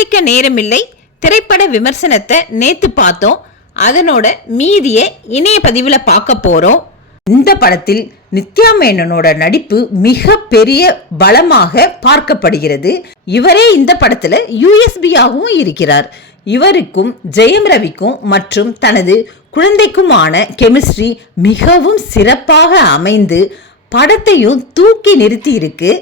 காதலிக்க நேரமில்லை திரைப்பட விமர்சனத்தை நேத்து பார்த்தோம். அதனோட மீதியை இணைய பதிவுல பார்க்க போறோம். இந்த படத்தில் நித்யா மேனனோட நடிப்பு மிக பெரிய பலமாக பார்க்கப்படுகிறது. இவரே இந்த படத்துல யூஎஸ்பியாகவும் இருக்கிறார். இவருக்கும் ஜெயம் ரவிக்கும் மற்றும் தனது குழந்தைக்குமான கெமிஸ்ட்ரி மிகவும் சிறப்பாக அமைந்து படத்தையும் தூக்கி நிறுத்தி இருக்கு.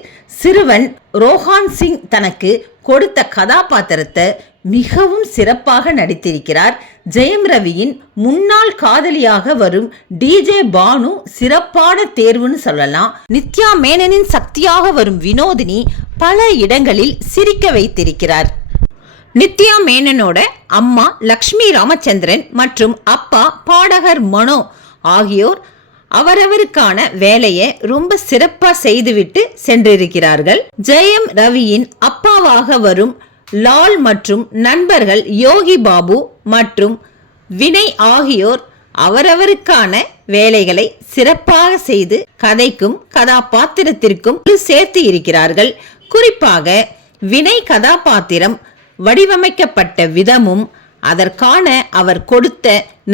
சிறுவன் ரோஹான் சிங் தனக்கு கொடுத்த கதாபாத்திரத்தை மிகவும் சிறப்பாக நடித்திருக்கிறார். ஜெயம் ரவியின் முன்னாள் காதலியாக வரும் டிஜே பானு சிறப்பான தேர்வுன்னு சொல்லலாம். நித்யா மேனனின் சக்தியாக வரும் வினோதினி பல இடங்களில் சிரிக்க வைத்திருக்கிறார். நித்யா மேனனோட அம்மா லக்ஷ்மி ராமச்சந்திரன் மற்றும் அப்பா பாடகர் மனோ ஆகியோர் அவரவருக்கான வேலையை ரொம்ப சிறப்பா செய்துவிட்டு சென்றிருக்கிறார்கள். ஜெயம் ரவியின் அப்பாவாக வரும் லால் மற்றும் நண்பர்கள் யோகி பாபு மற்றும் வினய் ஆகியோர் அவரவருக்கான வேலைகளை சிறப்பாக செய்து கதைக்கும் கதாபாத்திரத்திற்கும் சேர்த்து இருக்கிறார்கள். குறிப்பாக வினய் கதாபாத்திரம் வடிவமைக்கப்பட்ட விதமும் அதற்கான அவர் கொடுத்த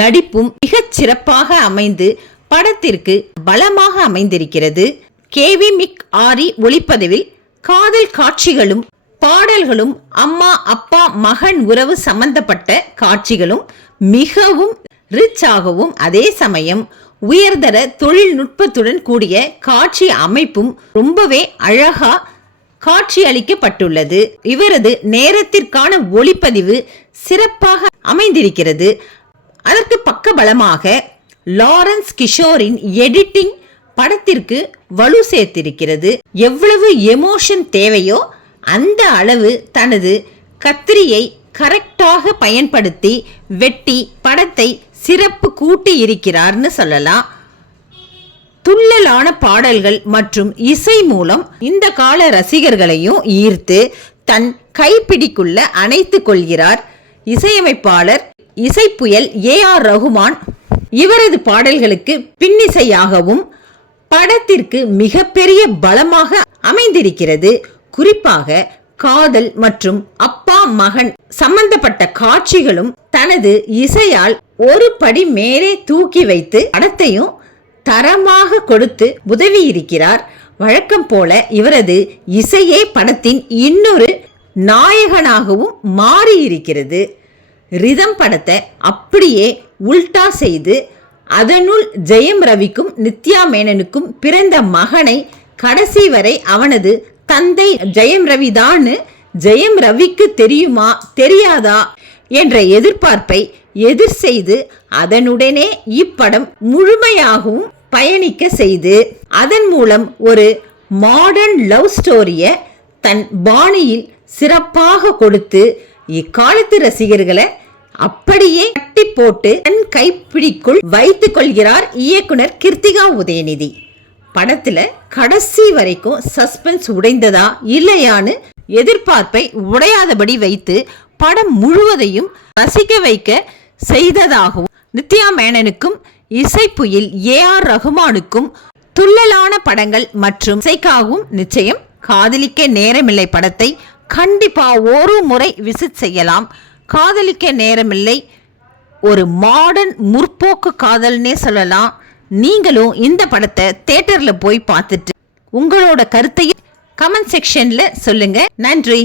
நடிப்பும் மிகச் சிறப்பாக அமைந்து படத்திற்கு பலமாக அமைந்திருக்கிறது. கேவி மிக் ஆரி ஒளிப்பதிவில் காதல் காட்சிகளும் பாடல்களும் அம்மா அப்பா மகன் உறவு சம்பந்தப்பட்ட காட்சிகளும் மிகவும் ரிச் ஆகவும் அதே சமயம் உயர்தர தொழில்நுட்பத்துடன் கூடிய காட்சி அமைப்பும் ரொம்பவே அழகா காட்சி அளிக்கப்பட்டுள்ளது. இவரது நேரத்திற்கான ஒளிப்பதிவு சிறப்பாக அமைந்திருக்கிறது. அதற்கு பக்கபலமாக லாரன்ஸ் கிஷோரின் எடிட்டிங் படத்திற்கு வலு சேர்த்திருக்கிறது. எவ்வளவு எமோஷன் தேவையோ அந்த அளவு தனது கத்திரியை கரெக்டாக பயன்படுத்தி வெட்டி படத்தை சிறப்பு கூட்டி இருக்கிறார்னு சொல்லலாம். துள்ளலான பாடல்கள் மற்றும் இசை மூலம் இந்த கால ரசிகர்களையும் ஈர்த்து தன் கைப்பிடிக்குள்ள அணைத்துக் கொள்கிறார் இசையமைப்பாளர் இசைப்புயல் ஏஆர் ரகுமான். இவரது பாடல்களுக்கு பின்னிசையாகவும் படத்திற்கு மிகப்பெரிய பலமாக அமைந்திருக்கிறது. குறிப்பாக காதல் மற்றும் அப்பா மகன் சம்பந்தப்பட்ட காட்சிகளும் தனது இசையால் ஒரு படி மேலே தூக்கி வைத்து படத்தையும் தரமாக கொடுத்து உதவி இருக்கிறார். வழக்கம் போல இவரது இசையே படத்தின் இன்னொரு நாயகனாகவும் மாறி இருக்கிறது. ரிதம் படத்தை அப்படியே உல்டா செய்து அதனுள் ஜெயம் ரவிக்கும் நித்யா மேனனுக்கும் பிறந்த மகனை கடைசி வரை அவனது தந்தை ஜெயம் ரவிதான் ஜெயம் ரவிக்கு தெரியுமா தெரியாதா என்ற எதிர்பார்ப்பை எதிர் செய்து அதனுடனே இப்படம் முழுமையாகவும் பயணிக்க செய்து அதன் மூலம் ஒரு மாடர்ன் லவ் ஸ்டோரிய தன் பாணியில் சிறப்பாக கொடுத்து இக்காலத்து ரசிகர்களை அப்படியே கட்டி போட்டு தன் கைப்பிடிக்குள் வைத்துக் கொள்கிறார் இயக்குனர் கிருத்திகா உதயநிதி. படத்துல கடைசி வரைக்கும் சஸ்பென்ஸ் உடைந்ததா இல்லையான்னு எதிர்பார்ப்பை உடையாதபடி வைத்து படம் முழுவதையும் ரசிக்க வைக்க செய்ததாகவும் நித்யா மேனனுக்கும் இசைப்புயல் ஏஆர் ரகுமானுக்கும் துள்ளலான படங்கள் மற்றும் இசைக்காகவும் நிச்சயம் காதலிக்க நேரமில்லை படத்தை கண்டிப்பா ஒரு முறை விசிட் செய்யலாம். காதலிக்க நேரமில்லை ஒரு மாடர்ன் முற்போக்கு காதல்னே சொல்லலாம். நீங்களும் இந்த படத்தை தியேட்டர்ல போய் பார்த்துட்டு உங்களோட கருத்தையும் கமெண்ட் செக்ஷன்ல சொல்லுங்க. நன்றி.